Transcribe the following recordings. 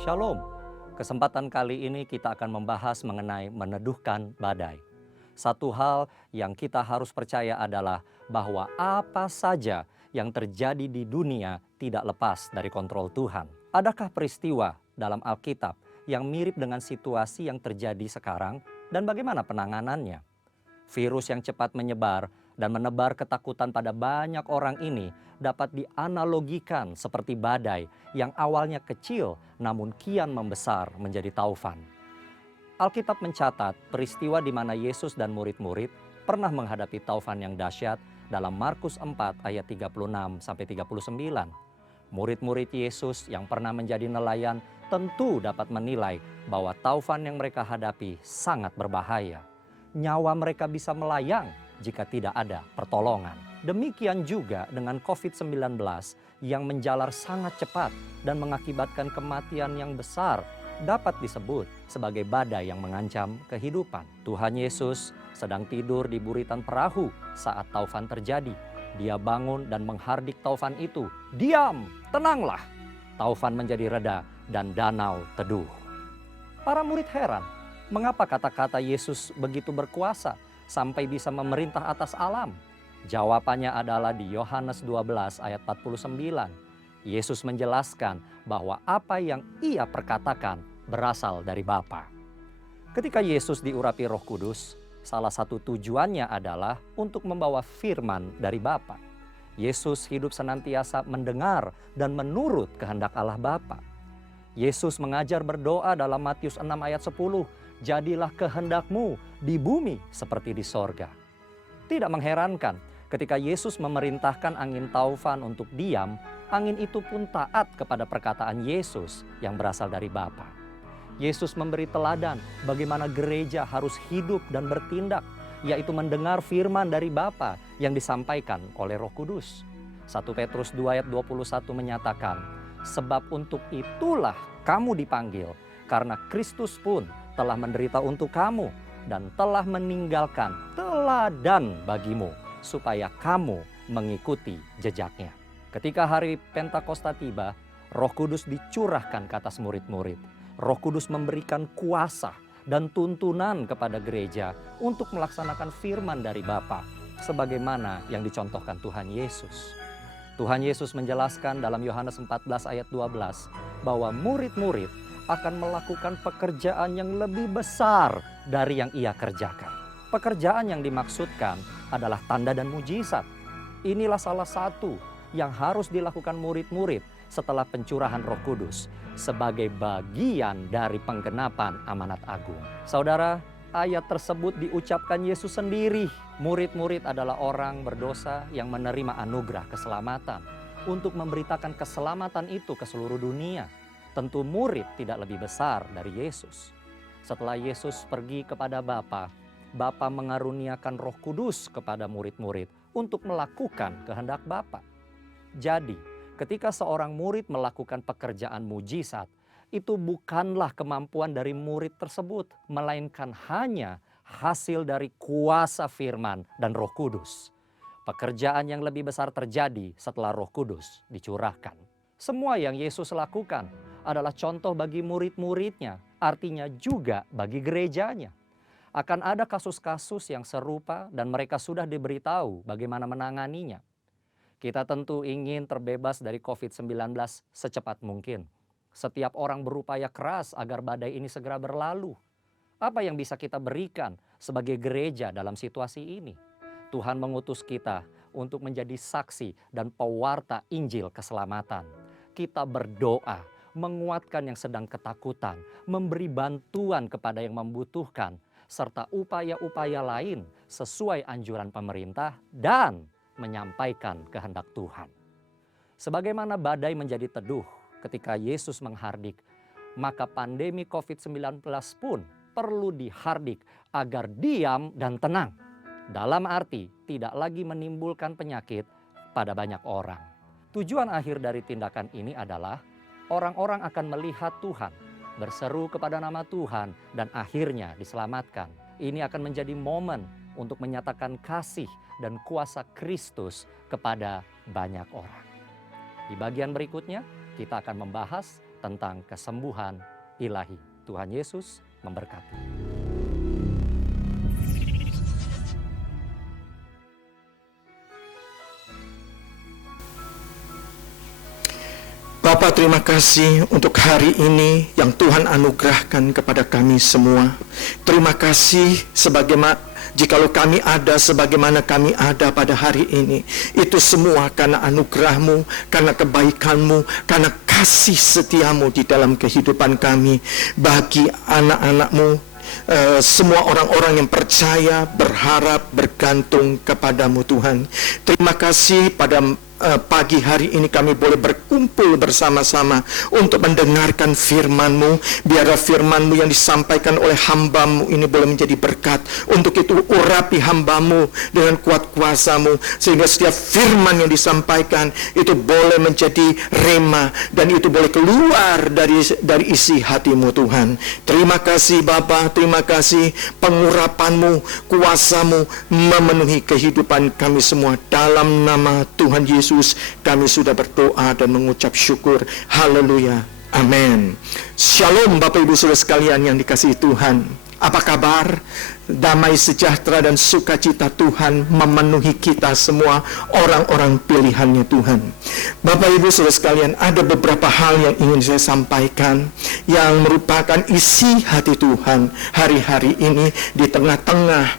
Shalom. Kesempatan kali ini kita akan membahas mengenai meneduhkan badai. Satu hal yang kita harus percaya adalah bahwa apa saja yang terjadi di dunia tidak lepas dari kontrol Tuhan. Adakah peristiwa dalam Alkitab yang mirip dengan situasi yang terjadi sekarang dan bagaimana penanganannya? Virus yang cepat menyebar dan menebar ketakutan pada banyak orang ini dapat dianalogikan seperti badai yang awalnya kecil namun kian membesar menjadi taufan. Alkitab mencatat peristiwa di mana Yesus dan murid-murid pernah menghadapi taufan yang dahsyat dalam Markus 4 ayat 36-39. Murid-murid Yesus yang pernah menjadi nelayan tentu dapat menilai bahwa taufan yang mereka hadapi sangat berbahaya. Nyawa mereka bisa melayang jika tidak ada pertolongan. Demikian juga dengan COVID-19 yang menjalar sangat cepat dan mengakibatkan kematian yang besar dapat disebut sebagai badai yang mengancam kehidupan. Tuhan Yesus sedang tidur di buritan perahu saat taufan terjadi. Dia bangun dan menghardik taufan itu. "Diam, tenanglah." Taufan menjadi reda dan danau teduh. Para murid heran, mengapa kata-kata Yesus begitu berkuasa sampai bisa memerintah atas alam? Jawabannya adalah di Yohanes 12 ayat 49. Yesus menjelaskan bahwa apa yang ia perkatakan berasal dari Bapa. Ketika Yesus diurapi Roh Kudus, salah satu tujuannya adalah untuk membawa firman dari Bapa. Yesus hidup senantiasa mendengar dan menurut kehendak Allah Bapa. Yesus mengajar berdoa dalam Matius 6 ayat 10, "Jadilah kehendakmu di bumi seperti di sorga." Tidak mengherankan ketika Yesus memerintahkan angin taufan untuk diam, angin itu pun taat kepada perkataan Yesus yang berasal dari Bapa. Yesus memberi teladan bagaimana gereja harus hidup dan bertindak, yaitu mendengar firman dari Bapa yang disampaikan oleh Roh Kudus. 1 Petrus 2 ayat 21 menyatakan, "Sebab untuk itulah kamu dipanggil, karena Kristus pun telah menderita untuk kamu dan telah meninggalkan teladan bagimu, supaya kamu mengikuti jejaknya." Ketika hari Pentakosta tiba, Roh Kudus dicurahkan ke atas murid-murid. Roh Kudus memberikan kuasa dan tuntunan kepada gereja untuk melaksanakan firman dari Bapa, sebagaimana yang dicontohkan Tuhan Yesus. Tuhan Yesus menjelaskan dalam Yohanes 14 ayat 12 bahwa murid-murid akan melakukan pekerjaan yang lebih besar dari yang ia kerjakan. Pekerjaan yang dimaksudkan adalah tanda dan mujizat. Inilah salah satu yang harus dilakukan murid-murid setelah pencurahan Roh Kudus sebagai bagian dari penggenapan amanat agung. Saudara, ayat tersebut diucapkan Yesus sendiri. Murid-murid adalah orang berdosa yang menerima anugerah keselamatan untuk memberitakan keselamatan itu ke seluruh dunia. Tentu murid tidak lebih besar dari Yesus. Setelah Yesus pergi kepada Bapa, Bapa mengaruniakan Roh Kudus kepada murid-murid untuk melakukan kehendak Bapa. Jadi, ketika seorang murid melakukan pekerjaan mujizat, itu bukanlah kemampuan dari murid tersebut, melainkan hanya hasil dari kuasa firman dan Roh Kudus. Pekerjaan yang lebih besar terjadi setelah Roh Kudus dicurahkan. Semua yang Yesus lakukan adalah contoh bagi murid-muridnya, artinya juga bagi gerejanya. Akan ada kasus-kasus yang serupa dan mereka sudah diberitahu bagaimana menanganinya. Kita tentu ingin terbebas dari COVID-19 secepat mungkin. Setiap orang berupaya keras agar badai ini segera berlalu. Apa yang bisa kita berikan sebagai gereja dalam situasi ini? Tuhan mengutus kita untuk menjadi saksi dan pewarta Injil keselamatan. Kita berdoa, menguatkan yang sedang ketakutan, memberi bantuan kepada yang membutuhkan, serta upaya-upaya lain sesuai anjuran pemerintah dan menyampaikan kehendak Tuhan. Sebagaimana badai menjadi teduh ketika Yesus menghardik, maka pandemi COVID-19 pun perlu dihardik agar diam dan tenang. Dalam arti tidak lagi menimbulkan penyakit pada banyak orang. Tujuan akhir dari tindakan ini adalah orang-orang akan melihat Tuhan, berseru kepada nama Tuhan, dan akhirnya diselamatkan. Ini akan menjadi momen untuk menyatakan kasih dan kuasa Kristus kepada banyak orang. Di bagian berikutnya, kita akan membahas tentang kesembuhan ilahi. Tuhan Yesus memberkati. Bapak, terima kasih untuk hari ini yang Tuhan anugerahkan kepada kami semua. Terima kasih jikalau kami ada sebagaimana kami ada pada hari ini. Itu semua karena anugerah-Mu, karena kebaikan-Mu, karena kasih setiamu di dalam kehidupan kami. Bagi anak-anak-Mu, semua orang-orang yang percaya, berharap, bergantung kepadamu Tuhan. Terima kasih pada pagi hari ini kami boleh berkumpul bersama-sama untuk mendengarkan firman-Mu. Biarlah firman-Mu yang disampaikan oleh hamba-Mu ini boleh menjadi berkat. Untuk itu urapi hamba-Mu dengan kuat kuasa-Mu, sehingga setiap firman yang disampaikan itu boleh menjadi rema, dan itu boleh keluar dari isi hati-Mu Tuhan. Terima kasih Bapa, terima kasih pengurapan-Mu, kuasa-Mu memenuhi kehidupan kami semua. Dalam nama Tuhan Yesus kami sudah berdoa dan mengucap syukur. Haleluya. Amin. Shalom Bapak Ibu Saudara sekalian yang dikasihi Tuhan. Apa kabar? Damai sejahtera dan sukacita Tuhan memenuhi kita semua, orang-orang pilihannya Tuhan. Bapak Ibu Saudara sekalian, ada beberapa hal yang ingin saya sampaikan yang merupakan isi hati Tuhan hari-hari ini di tengah-tengah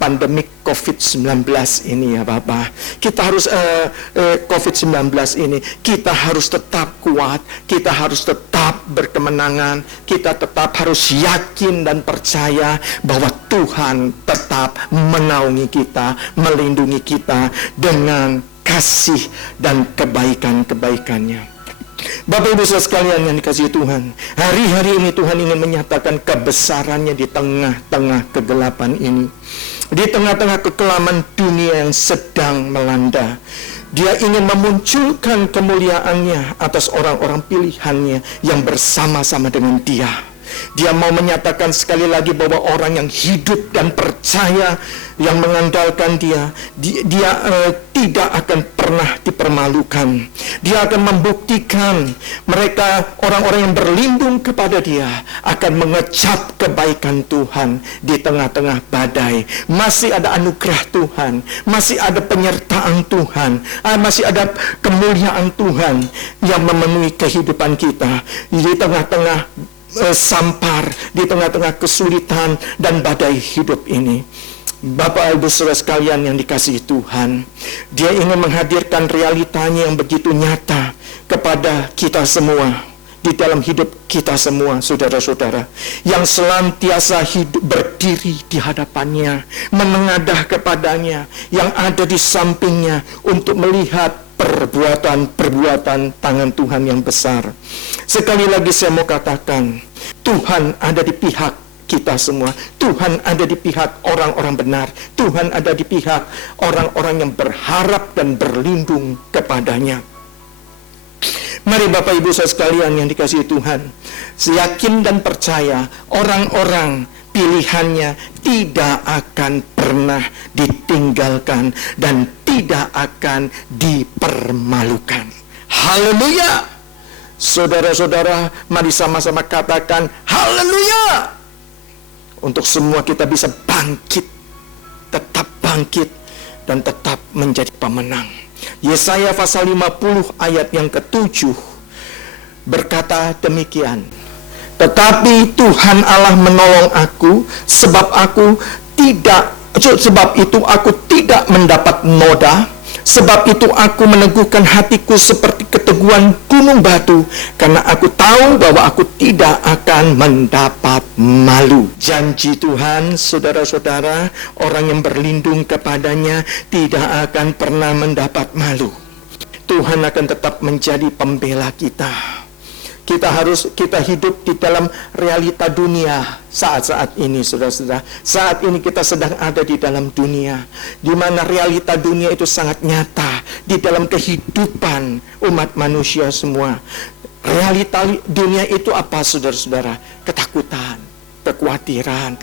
pandemik COVID-19 ini ya Bapak. Kita harus COVID-19 ini, kita harus tetap kuat, kita harus tetap berkemenangan, kita tetap harus yakin dan percaya bahwa Tuhan tetap menaungi kita, melindungi kita dengan kasih dan kebaikan-kebaikannya. Bapak Ibu Saudara sekalian yang dikasihi Tuhan, hari-hari ini Tuhan ingin menyatakan kebesarannya di tengah-tengah kegelapan ini, di tengah-tengah kekelaman dunia yang sedang melanda. Dia ingin memunculkan kemuliaannya atas orang-orang pilihannya yang bersama-sama dengan Dia. Dia mau menyatakan sekali lagi bahwa orang yang hidup dan percaya, yang mengandalkan Dia tidak akan pernah dipermalukan. Dia akan membuktikan mereka, orang-orang yang berlindung kepada Dia, akan mengecap kebaikan Tuhan di tengah-tengah badai. Masih ada anugerah Tuhan, masih ada penyertaan Tuhan, masih ada kemuliaan Tuhan yang memenuhi kehidupan kita di tengah-tengah sampar, di tengah-tengah kesulitan dan badai hidup ini. Bapak Ibu Saudara sekalian yang dikasihi Tuhan, Dia ingin menghadirkan realitanya yang begitu nyata kepada kita semua, di dalam hidup kita semua, saudara-saudara, yang senantiasa hidup berdiri di hadapannya, menengadah kepadanya, yang ada di sampingnya untuk melihat perbuatan-perbuatan tangan Tuhan yang besar. Sekali lagi saya mau katakan, Tuhan ada di pihak kita semua. Tuhan ada di pihak orang-orang benar. Tuhan ada di pihak orang-orang yang berharap dan berlindung kepadanya. Mari Bapak Ibu Saudara sekalian yang dikasihi Tuhan, yakin dan percaya orang-orang pilihannya tidak akan pernah ditinggalkan dan tidak akan dipermalukan. Haleluya! Saudara-saudara, mari sama-sama katakan haleluya! Untuk semua kita bisa bangkit, tetap bangkit, dan tetap menjadi pemenang. Yesaya pasal 50 ayat yang ke-7 berkata demikian. Tetapi Tuhan Allah menolong aku, sebab itu aku tidak mendapat noda. Sebab itu aku meneguhkan hatiku seperti keteguhan gunung batu, karena aku tahu bahwa aku tidak akan mendapat malu. Janji Tuhan, saudara-saudara, orang yang berlindung kepadanya tidak akan pernah mendapat malu. Tuhan akan tetap menjadi pembela kita. Kita hidup di dalam realita dunia saat-saat ini, saudara-saudara. Saat ini kita sedang ada di dalam dunia, di mana realita dunia itu sangat nyata di dalam kehidupan umat manusia semua. Realita dunia itu apa, saudara-saudara? Ketakutan, kekhawatiran,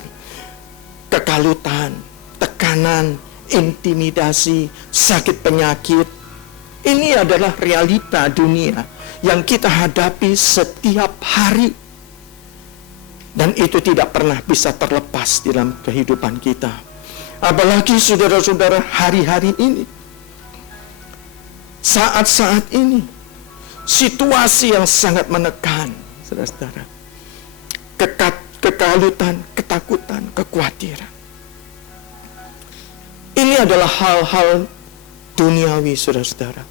kekalutan, tekanan, intimidasi, sakit penyakit. Ini adalah realita dunia yang kita hadapi setiap hari. Dan itu tidak pernah bisa terlepas dalam kehidupan kita. Apalagi saudara-saudara hari-hari ini. Saat-saat ini. Situasi yang sangat menekan, saudara-saudara. Kekalutan, ketakutan, kekhawatiran. Ini adalah hal-hal duniawi, saudara-saudara.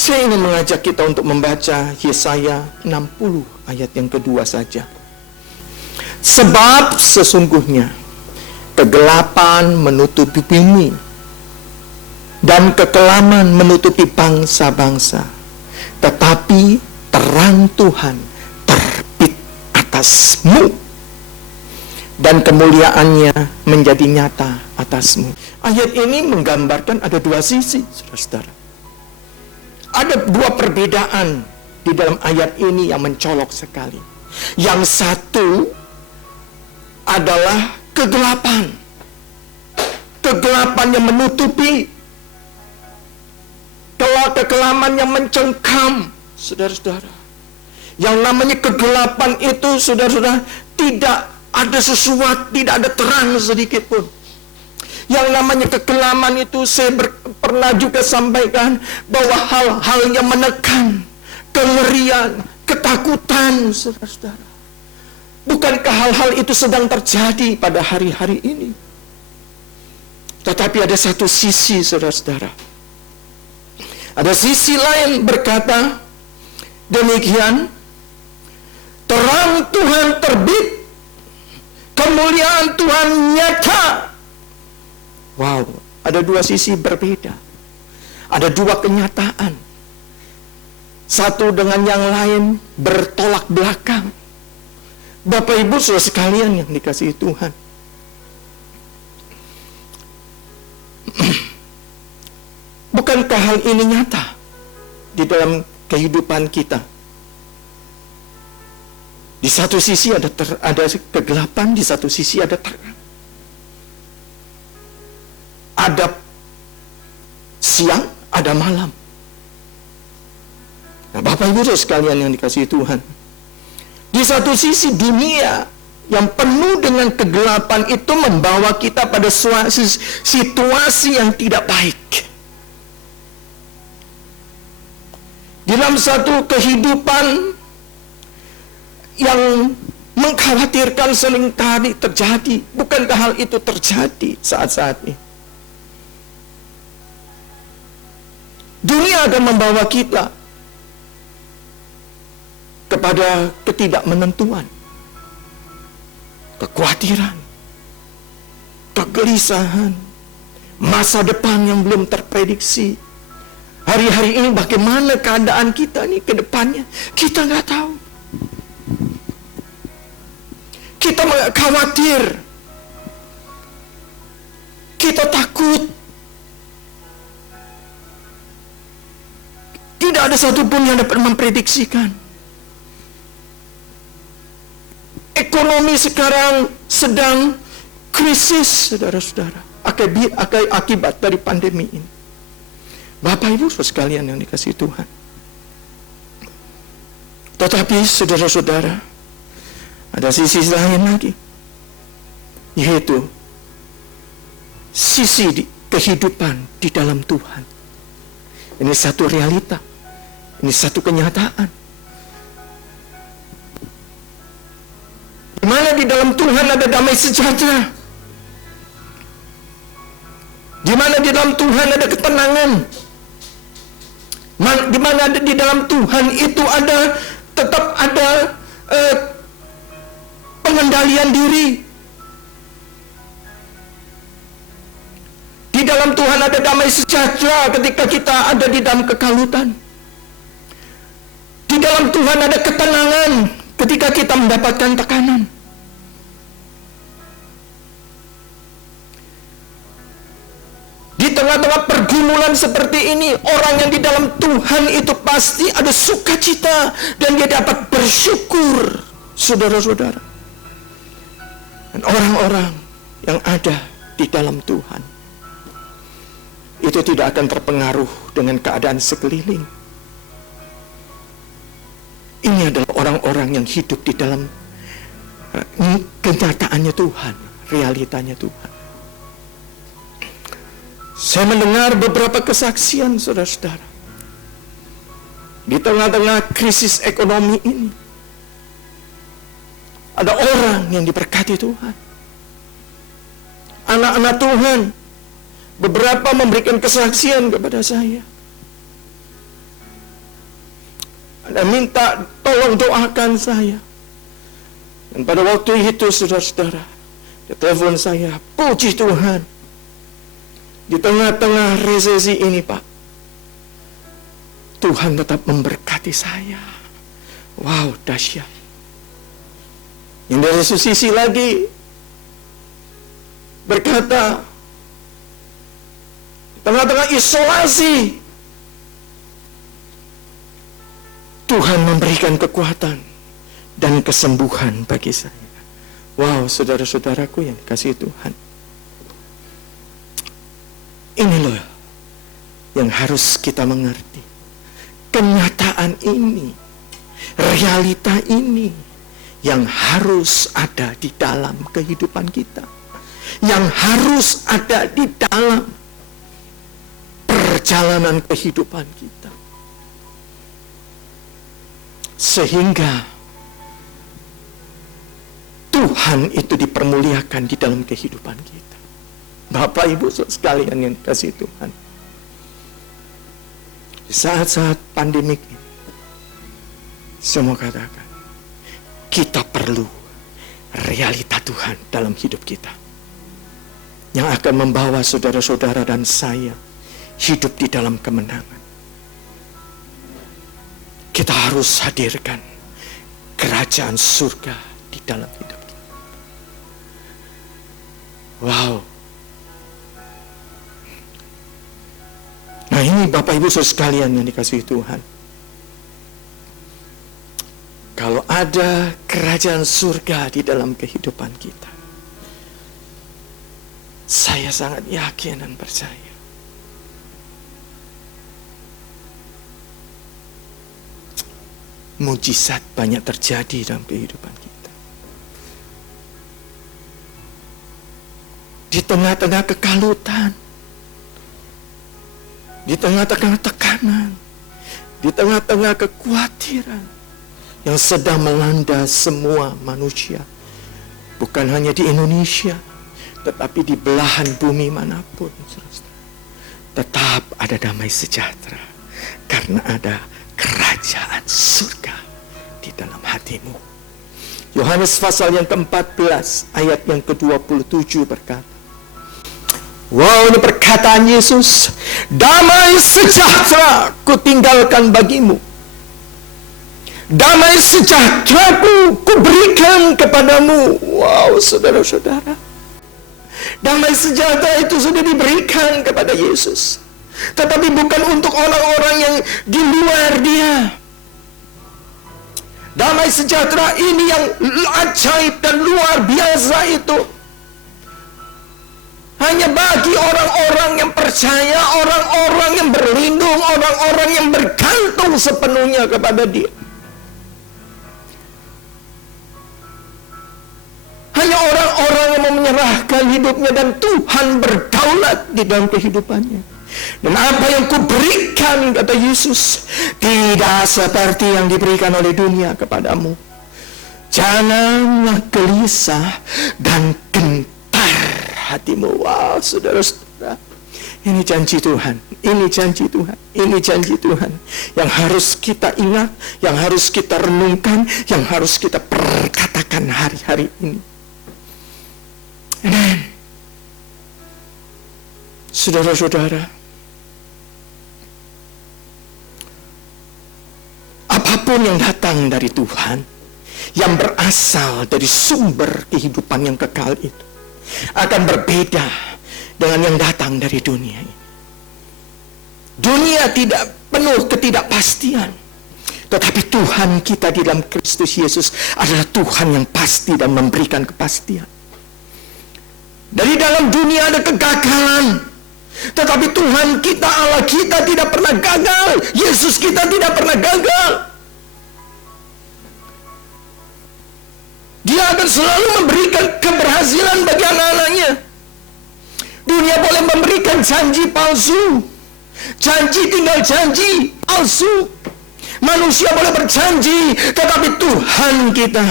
Saya ingin mengajak kita untuk membaca Yesaya 60 ayat yang kedua saja. Sebab sesungguhnya kegelapan menutupi bumi dan kekelaman menutupi bangsa-bangsa, tetapi terang Tuhan terbit atasmu dan kemuliaannya menjadi nyata atasmu. Ayat ini menggambarkan ada dua sisi, saudara-saudara. Ada dua perbedaan di dalam ayat ini yang mencolok sekali. Yang satu adalah kegelapan. Kegelapan yang menutupi. Kekelaman yang mencengkam, saudara-saudara. Yang namanya kegelapan itu, saudara-saudara, tidak ada sesuatu, tidak ada terang sedikit pun. Yang namanya kekelaman itu saya pernah juga sampaikan bahwa hal-hal yang menekan, kengerian, ketakutan, saudara-saudara. Bukankah hal-hal itu sedang terjadi pada hari-hari ini? Tetapi ada satu sisi, saudara-saudara. Ada sisi lain berkata demikian, terang Tuhan terbit, kemuliaan Tuhan nyata. Wow, ada dua sisi berbeda. Ada dua kenyataan. Satu dengan yang lain bertolak belakang. Bapak Ibu saudara sekalian yang dikasihi Tuhan. Bukankah hal ini nyata di dalam kehidupan kita? Di satu sisi ada kegelapan, di satu sisi ada terang. Ada siang, ada malam. Nah, Bapak Ibu sekalian yang dikasihi Tuhan, di satu sisi dunia yang penuh dengan kegelapan itu membawa kita pada situasi yang tidak baik. Dalam satu kehidupan yang mengkhawatirkan seringkali terjadi. Bukankah hal itu terjadi saat-saat ini? Dunia akan membawa kita kepada ketidakmenentuan, kekhawatiran, kegelisahan, masa depan yang belum terprediksi. Hari-hari ini bagaimana keadaan kita nih ke depannya? Kita nggak tahu. Kita khawatir. Kita takut. Tidak ada satupun yang dapat memprediksikan. Ekonomi sekarang sedang krisis, saudara-saudara, akibat dari pandemi ini. Bapak Ibu sekalian yang dikasihi Tuhan. Tetapi saudara-saudara, ada sisi lain lagi, yaitu sisi kehidupan di dalam Tuhan. Ini satu realita, ini satu kenyataan. Di mana di dalam Tuhan ada damai sejahtera. Di mana di dalam Tuhan ada ketenangan. Di mana di dalam Tuhan itu tetap ada pengendalian diri. Di dalam Tuhan ada damai sejahtera ketika kita ada di dalam kekalutan. Di dalam Tuhan ada ketenangan ketika kita mendapatkan tekanan. Di tengah-tengah pergumulan seperti ini, orang yang di dalam Tuhan itu pasti ada sukacita dan dia dapat bersyukur, saudara-saudara. Dan orang-orang yang ada di dalam Tuhan, itu tidak akan terpengaruh dengan keadaan sekeliling. Ini adalah orang-orang yang hidup di dalam kenyataannya Tuhan, realitanya Tuhan. Saya mendengar beberapa kesaksian saudara-saudara. Di tengah-tengah krisis ekonomi ini, ada orang yang diberkati Tuhan. Anak-anak Tuhan, beberapa memberikan kesaksian kepada saya. Ada minta tolong doakan saya. Dan pada waktu itu saudara-saudara, dia telepon saya, puji Tuhan. Di tengah-tengah resesi ini Pak, Tuhan tetap memberkati saya. Wow, dahsyat. Yang dari sisi lagi berkata, tengah-tengah isolasi, Tuhan memberikan kekuatan dan kesembuhan bagi saya. Wow, saudara-saudaraku yang dikasihi Tuhan. Ini loh yang harus kita mengerti. Kenyataan ini, realita ini yang harus ada di dalam kehidupan kita, yang harus ada di dalam perjalanan kehidupan kita, sehingga Tuhan itu dipermuliakan di dalam kehidupan kita. Bapak Ibu sekalian yang dikasihi Tuhan, di saat-saat pandemik ini, semua katakan, kita perlu realita Tuhan dalam hidup kita, yang akan membawa saudara-saudara dan saya hidup di dalam kemenangan. Kita harus hadirkan kerajaan surga di dalam hidup kita. Wow. Nah ini Bapak Ibu saudara sekalian yang dikasihi Tuhan. Kalau ada kerajaan surga di dalam kehidupan kita, saya sangat yakin dan percaya mujizat banyak terjadi dalam kehidupan kita. Di tengah-tengah kekalutan, di tengah-tengah tekanan, di tengah-tengah kekhawatiran yang sedang melanda semua manusia, bukan hanya di Indonesia, tetapi di belahan bumi manapun, tetap ada damai sejahtera karena ada kerajaan surga di dalam hatimu. Yohanes pasal yang ke-14 ayat yang ke-27 berkata, wow, ini perkataan Yesus, damai sejahtera ku tinggalkan bagimu, damai sejahtera ku berikan kepadamu. Wow, saudara-saudara, damai sejahtera itu sudah diberikan kepada Yesus, tetapi bukan untuk orang-orang yang di luar dia. Damai sejahtera ini yang ajaib dan luar biasa itu hanya bagi orang-orang yang percaya, orang-orang yang berlindung, orang-orang yang bergantung sepenuhnya kepada dia. Hanya orang-orang yang mau menyerahkan hidupnya dan Tuhan berdaulat di dalam kehidupannya. Dan apa yang kuberikan, kata Yesus, tidak seperti yang diberikan oleh dunia kepadamu. Janganlah gelisah dan gentar hatimu. Wow, saudara-saudara, ini janji Tuhan, ini janji Tuhan, ini janji Tuhan yang harus kita ingat, yang harus kita renungkan, yang harus kita perkatakan hari-hari ini. Amen. Saudara-saudara, apapun yang datang dari Tuhan, yang berasal dari sumber kehidupan yang kekal itu, akan berbeda dengan yang datang dari dunia ini. Dunia tidak penuh ketidakpastian, tetapi Tuhan kita di dalam Kristus Yesus adalah Tuhan yang pasti dan memberikan kepastian. Dari dalam dunia ada kegagalan. Tetapi Tuhan kita, Allah kita tidak pernah gagal. Yesus kita tidak pernah gagal. Dia akan selalu memberikan keberhasilan bagi anak-anaknya. Dunia boleh memberikan janji palsu. Janji tinggal janji palsu. Manusia boleh berjanji, tetapi Tuhan kita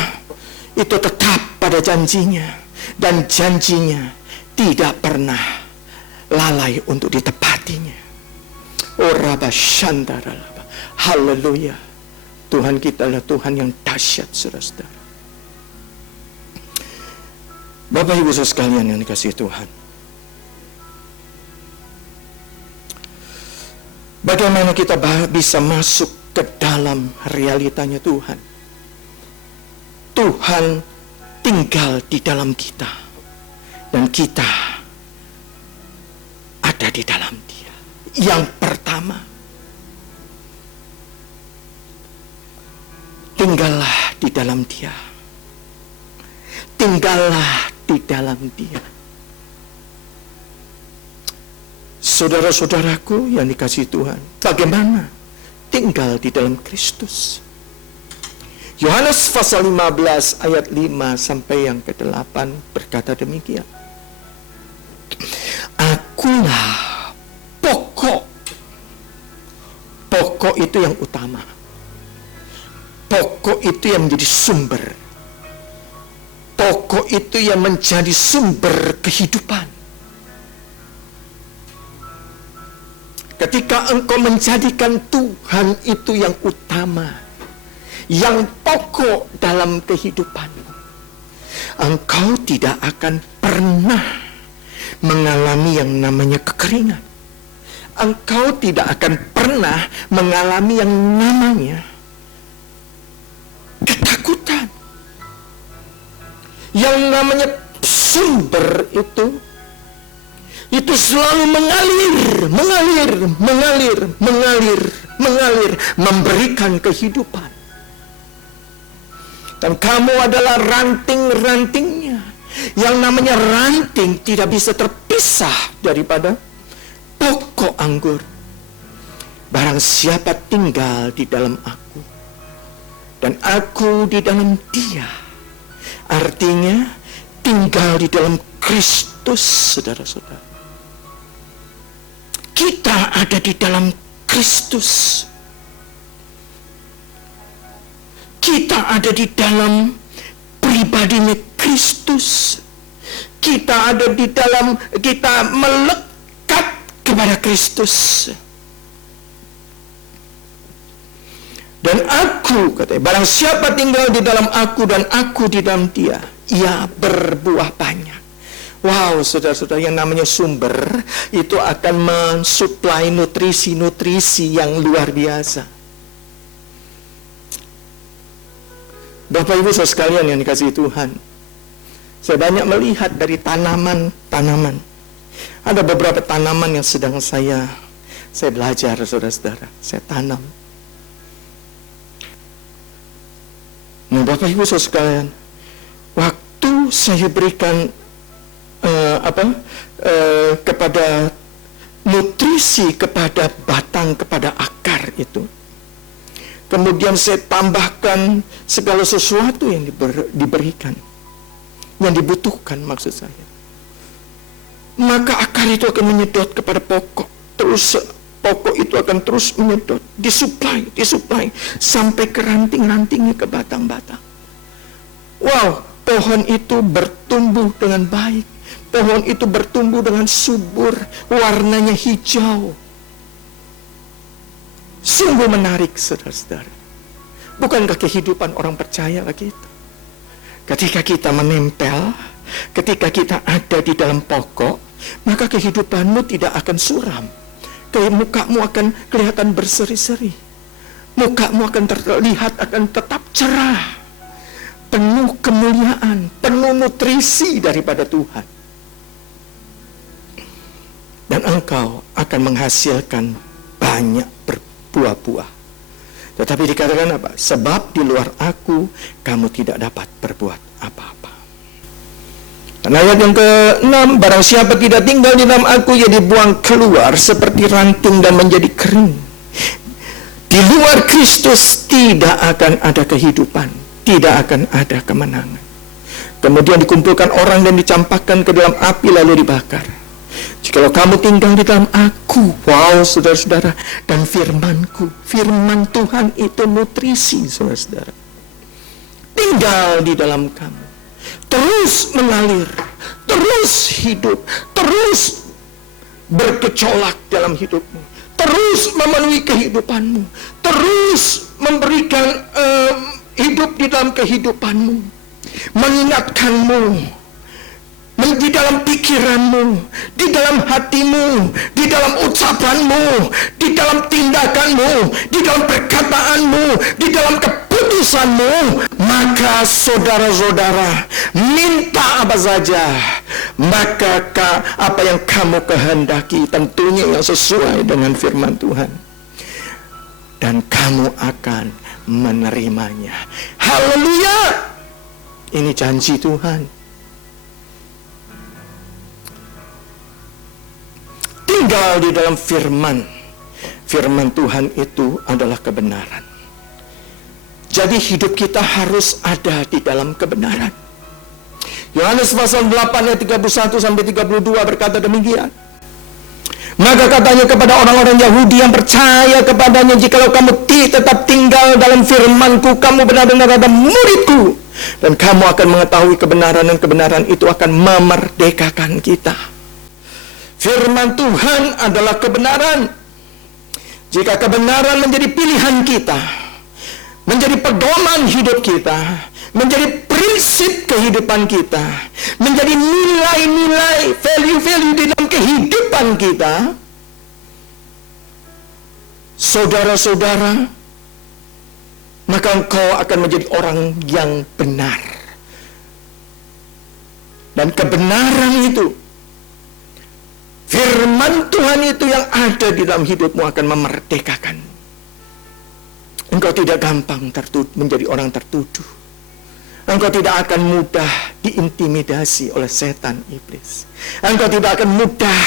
itu tetap pada janjinya. Dan janjinya tidak pernah lalai untuk ditepatinya. Oh Rabba Shandara. Haleluya. Tuhan kita adalah Tuhan yang dahsyat, saudara-saudara. Bapak Ibu saudara sekalian yang dikasihi Tuhan, bagaimana kita bisa masuk ke dalam realitanya Tuhan? Tuhan tinggal di dalam kita, dan kita ada di dalam Dia. Yang pertama, tinggallah di dalam Dia. Tinggallah di dalam Dia. Saudara-saudaraku yang dikasihi Tuhan, bagaimana tinggal di dalam Kristus? Yohanes pasal 15 ayat 5 sampai yang ke-8 berkata demikian. Akulah pokok. Pokok itu yang utama. Pokok itu yang menjadi sumber. Pokok itu yang menjadi sumber kehidupan. Ketika engkau menjadikan Tuhan itu yang utama, yang pokok dalam kehidupanmu, engkau tidak akan pernah mengalami yang namanya kekeringan. Engkau tidak akan pernah mengalami yang namanya ketakutan. Yang namanya sumber itu selalu mengalir, memberikan kehidupan. Dan kamu adalah ranting-rantingnya. Yang namanya ranting tidak bisa terpisah daripada pokok anggur. Barang siapa tinggal di dalam aku, dan aku di dalam dia, artinya tinggal di dalam Kristus, saudara-saudara. Kita ada di dalam Kristus. Kita ada di dalam pribadinya Kristus. Kita ada di dalam, kita melekat kepada Kristus. Dan aku, katanya, barang siapa tinggal di dalam aku dan aku di dalam dia, ia berbuah banyak. Wow, saudara-saudara, yang namanya sumber itu akan mensuplai nutrisi-nutrisi yang luar biasa. Bapak Ibu saudara sekalian yang dikasihi Tuhan, saya banyak melihat dari tanaman-tanaman. Ada beberapa tanaman yang sedang saya belajar, saudara-saudara. Saya tanam. Nah, Bapak Ibu saudara sekalian, waktu saya berikan kepada nutrisi, kepada batang, kepada akar itu, kemudian saya tambahkan segala sesuatu yang diberikan, yang dibutuhkan maksud saya, maka akar itu akan menyedot kepada pokok. Terus pokok itu akan terus menyedot, disuplai sampai ke ranting-rantingnya, ke batang-batang. Wow, pohon itu bertumbuh dengan baik. Pohon itu bertumbuh dengan subur, warnanya hijau. Sungguh menarik, saudara-saudara. Bukankah kehidupan orang percaya begitu? Ketika kita menempel, ketika kita ada di dalam pokok, maka kehidupanmu tidak akan suram. Mukamu akan kelihatan berseri-seri. Mukamu akan terlihat akan tetap cerah, penuh kemuliaan, penuh nutrisi daripada Tuhan. Dan engkau akan menghasilkan banyak berbuah-buah. Tetapi dikatakan apa? Sebab di luar aku, kamu tidak dapat berbuat apa-apa. Dan ayat yang ke-6, barang siapa tidak tinggal di dalam aku, ia dibuang keluar seperti ranting dan menjadi kering. Di luar Kristus tidak akan ada kehidupan, tidak akan ada kemenangan. Kemudian dikumpulkan orang dan dicampakkan ke dalam api lalu dibakar. Jikalau kamu tinggal di dalam aku, wow saudara-saudara, dan firmanku, firman Tuhan itu nutrisi saudara-saudara. Tinggal di dalam kamu, terus mengalir, terus hidup, terus berkecolak dalam hidupmu, terus memenuhi kehidupanmu, terus memberikan hidup di dalam kehidupanmu, mengingatkanmu di dalam pikiranmu, di dalam hatimu, di dalam ucapanmu, di dalam tindakanmu, di dalam perkataanmu, di dalam keputusanmu. Maka saudara-saudara, minta apa saja, maka apa yang kamu kehendaki, tentunya yang sesuai dengan firman Tuhan, dan kamu akan menerimanya. Haleluya! Ini janji Tuhan. Tinggal di dalam firman. Firman Tuhan itu adalah kebenaran. Jadi hidup kita harus ada di dalam kebenaran. Yohanes pasal 8 ayat 31 sampai 32 berkata demikian. Maka katanya kepada orang-orang Yahudi yang percaya kepadanya, jikalau kamu tetap tinggal dalam firman-Ku, kamu benar-benar adalah murid-Ku, dan kamu akan mengetahui kebenaran, dan kebenaran itu akan memerdekakan kita. Firman Tuhan adalah kebenaran. Jika kebenaran menjadi pilihan kita, menjadi pedoman hidup kita, menjadi prinsip kehidupan kita, menjadi nilai-nilai, value-value di dalam kehidupan kita, saudara-saudara, maka engkau akan menjadi orang yang benar. Dan kebenaran itu, firman Tuhan itu yang ada di dalam hidupmu akan memerdekakan. Engkau tidak gampang menjadi orang tertuduh. Engkau tidak akan mudah diintimidasi oleh setan iblis. Engkau tidak akan mudah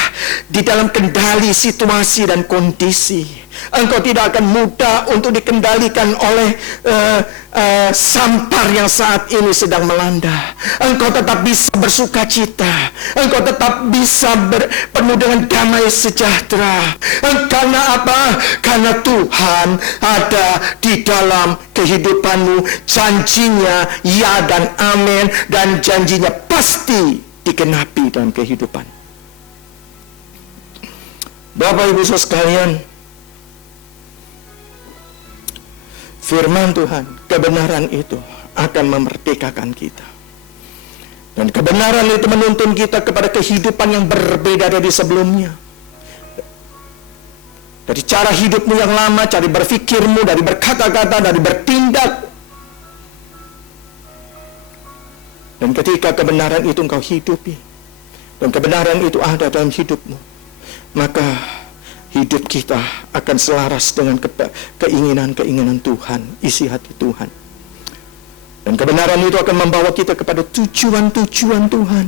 di dalam kendali situasi dan kondisi. Engkau tidak akan mudah untuk dikendalikan oleh sampar yang saat ini sedang melanda. Engkau tetap bisa bersuka cita. Engkau tetap bisa penuh dengan damai sejahtera. Karena apa? Karena Tuhan ada di dalam kehidupanmu. Janjinya ya dan amin, dan janjinya pasti digenapi dalam kehidupan. Bapak Ibu Saudara sekalian, firman Tuhan, kebenaran itu akan memerdekakan kita. Dan kebenaran itu menuntun kita kepada kehidupan yang berbeda dari sebelumnya. Dari cara hidupmu yang lama, cara berfikirmu, dari berkata-kata, dari bertindak. Dan ketika kebenaran itu engkau hidupi, dan kebenaran itu ada dalam hidupmu, maka hidup kita akan selaras dengan keinginan-keinginan Tuhan, isi hati Tuhan. Dan kebenaran itu akan membawa kita kepada tujuan-tujuan Tuhan.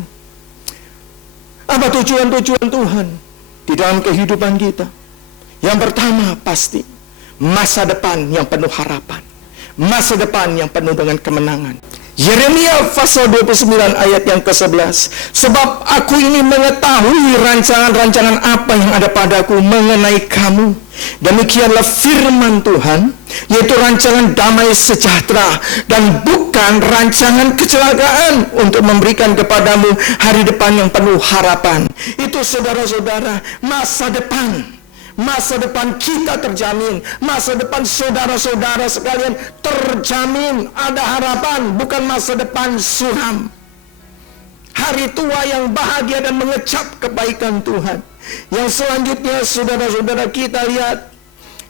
Apa tujuan-tujuan Tuhan di dalam kehidupan kita? Yang pertama pasti masa depan yang penuh harapan, masa depan yang penuh dengan kemenangan. Yeremia pasal 29 ayat yang ke-11. Sebab aku ini mengetahui rancangan-rancangan apa yang ada padaku mengenai kamu. Demikianlah firman Tuhan, yaitu rancangan damai sejahtera dan bukan rancangan kecelakaan, untuk memberikan kepadamu hari depan yang penuh harapan. Itu saudara-saudara, masa depan. Masa depan kita terjamin. Masa depan saudara-saudara sekalian terjamin. Ada harapan, bukan masa depan suram. Hari tua yang bahagia dan mengecap kebaikan Tuhan. Yang selanjutnya saudara-saudara kita lihat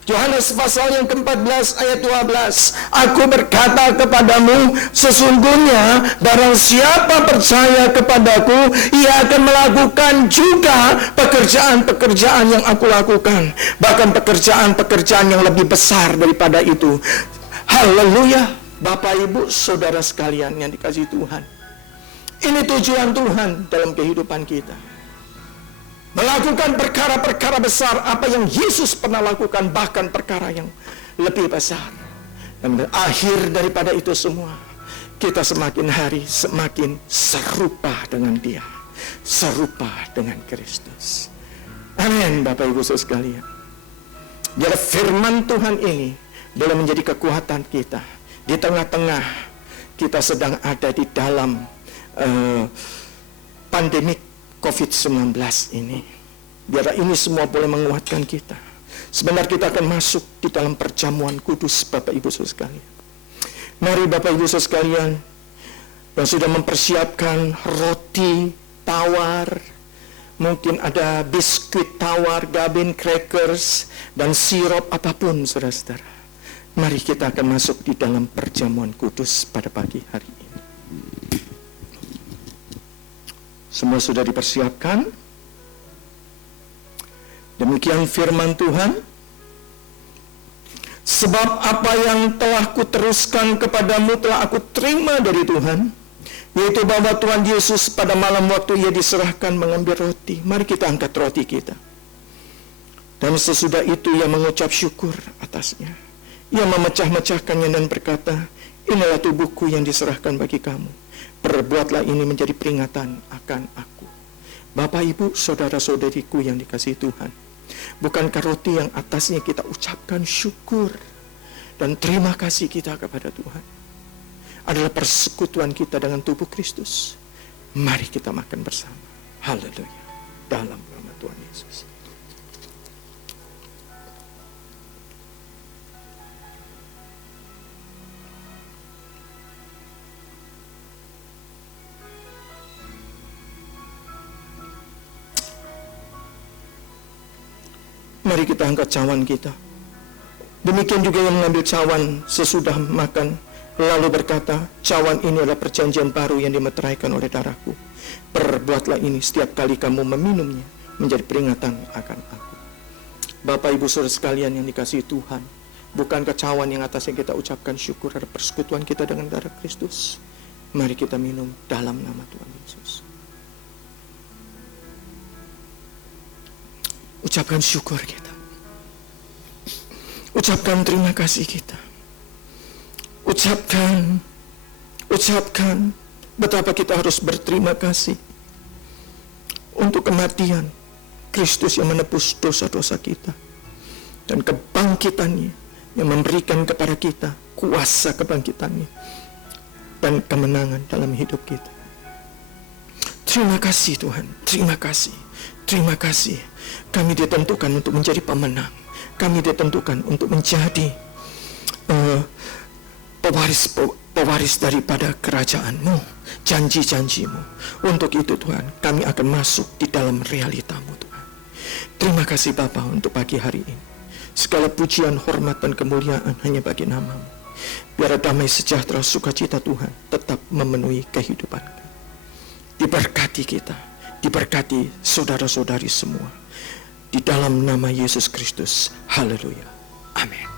Yohanes pasal yang ke-14 ayat 12. Aku berkata kepadamu, sesungguhnya barang siapa percaya kepadaku, ia akan melakukan juga pekerjaan-pekerjaan yang aku lakukan. Bahkan pekerjaan-pekerjaan yang lebih besar daripada itu. Haleluya. Bapak Ibu Saudara sekalian yang dikasihi Tuhan, Ini tujuan Tuhan dalam kehidupan kita. Melakukan perkara-perkara besar, apa yang Yesus pernah lakukan, bahkan perkara yang lebih besar. Dan akhir daripada itu semua, kita semakin hari semakin serupa dengan Dia, serupa dengan Kristus. Amin, Bapak Ibu Saudara sekalian. Biar firman Tuhan ini boleh menjadi kekuatan kita di tengah-tengah kita sedang ada di dalam pandemik COVID-19 ini. Biar ini semua boleh menguatkan kita. Sebentar kita akan masuk di dalam perjamuan kudus, Bapak Ibu Saudara sekalian. Mari Bapak Ibu Saudara sekalian yang sudah mempersiapkan roti tawar, mungkin ada biskuit tawar, gabin, crackers, dan sirup apapun, saudara-saudara. Mari kita akan masuk di dalam perjamuan kudus pada pagi hari ini. Semua sudah dipersiapkan. Demikian firman Tuhan. Sebab apa yang telah kuteruskan kepadamu telah aku terima dari Tuhan, yaitu bahwa Tuhan Yesus pada malam waktu Ia diserahkan mengambil roti. Mari kita angkat roti kita. Dan sesudah itu Ia mengucap syukur atasnya. Ia memecah-mecahkannya dan berkata, inilah tubuhku yang diserahkan bagi kamu. Perbuatlah ini menjadi peringatan akan aku. Bapak, Ibu, saudara-saudariku yang dikasihi Tuhan, bukankah roti yang atasnya kita ucapkan syukur dan terima kasih kita kepada Tuhan adalah persekutuan kita dengan tubuh Kristus? Mari kita makan bersama. Haleluya. Dalam nama Tuhan Yesus. Mari kita angkat cawan kita. Demikian juga yang mengambil cawan sesudah makan, lalu berkata, cawan ini adalah perjanjian baru yang dimeteraikan oleh darahku. Perbuatlah ini setiap kali kamu meminumnya, menjadi peringatan akan aku. Bapak, Ibu, saudara sekalian yang dikasihi Tuhan, bukankah cawan yang atasnya kita ucapkan syukur ada persekutuan kita dengan darah Kristus? Mari kita minum dalam nama Tuhan Yesus. Ucapkan syukur kita. Ucapkan terima kasih kita. Ucapkan betapa kita harus berterima kasih untuk kematian Kristus yang menebus dosa-dosa kita dan kebangkitannya yang memberikan kepada kita kuasa kebangkitannya dan kemenangan dalam hidup kita. Terima kasih Tuhan, terima kasih, terima kasih. Kami ditentukan untuk menjadi pemenang. Kami ditentukan untuk menjadi pewaris daripada kerajaan-Mu, janji-janji-Mu. Untuk itu Tuhan, kami akan masuk di dalam realita-Mu Tuhan. Terima kasih Bapa untuk pagi hari ini. Segala pujian, hormat, dan kemuliaan hanya bagi nama-Mu. Biar damai sejahtera sukacita Tuhan tetap memenuhi kehidupan kami. Diberkati kita, diberkati saudara-saudari semua. Di dalam nama Yesus Kristus. Haleluya. Amin.